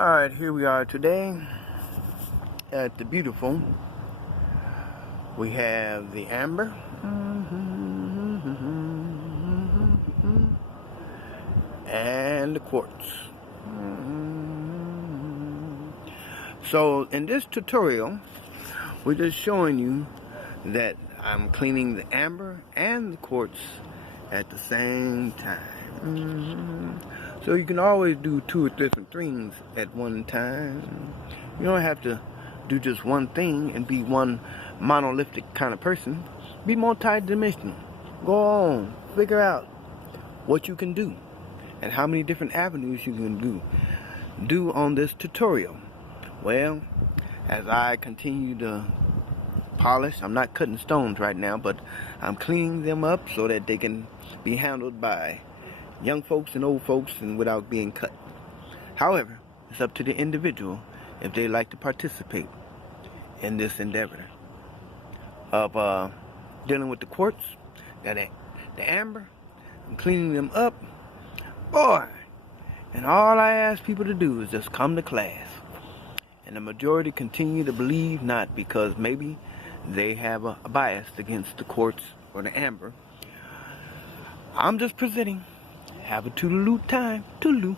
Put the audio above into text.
Alright, here we are today at the beautiful. We have the amber and the quartz. So in this tutorial, we're just showing you that I'm cleaning the amber and the quartz at the same time. So you can always do two or different things at one time. You don't have to do just one thing and be one monolithic kind of person. Be multi-dimensional. Go on, figure out what you can do and how many different avenues you can do on this tutorial. Well, as I continue to polish, I'm not cutting stones right now, but I'm cleaning them up so that they can be handled by young folks and old folks and without being cut. However, it's up to the individual if they like to participate in this endeavor of dealing with the quartz and the amber and cleaning them up. Boy, and all I ask people to do is just come to class. And the majority continue to believe not, because maybe they have a bias against the quartz or the amber. I'm just presenting. Have a toodaloo time. Toodaloo.